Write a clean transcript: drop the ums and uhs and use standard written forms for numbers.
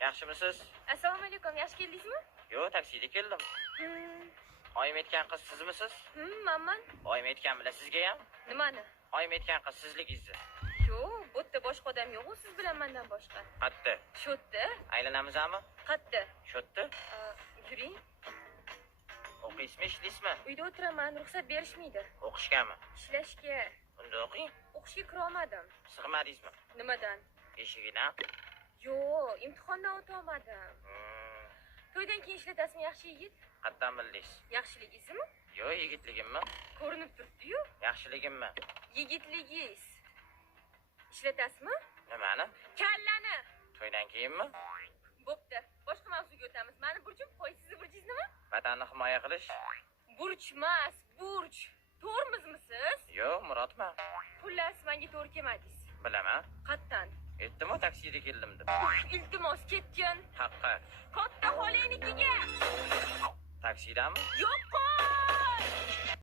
Yaxshimisiz? Assalomu alaykum, yaxshi keldingizmi? Yo'q, taksida keldim. Oyim aytgan qiz sizmisiz? Manman. Oyim aytgan bilasizga ham? Nimani? Oyim aytgan qiz sizligingizni. Yo'q, bu yerda boshqa odam yo'q, siz bilan mendan boshqa. Qatta. Shu yerda? Aylanamizmi? Qatta. Shu yerda? Yuring. O'qiysizmi, ishlaysizmi? Uyda o'tiraman, ruxsat berishmaydi. O'qishgami? Ishlashga. Unda o'qing. O'qishga kira olmadim. Sig'madingizmi? Nimadan? Eshigidan. Yo'q, imtihondan o'ta olmadim. To'ydan keyin ishlatasizmi, yaxshi yigit? Qatdan bildingiz? Yaxshiligingizmi? Yo'q, yigitligimmi? Ko'rinib turibdi-yu. Yaxshiligimmi? Yigitligingiz. Ishlatasizmi? Nimani? Kallani. To'ydan keyinmi? Bo'pti. Boshqa mavzuga o'tamiz. Meni burchim qo'y, sizni burchingiz nima? Vatanni himoya qilish? Burchmas, burch. To'rmizmisiz? Yo'q, Murodman. Xullas, menga to'g'ri kelmadingiz. Bilaman. Qattan. Aytdim-ku taksida keldim deb. Iltimos, ketgin. Haqqa. Katta xolangnikiga. Taksidami? Yo'q,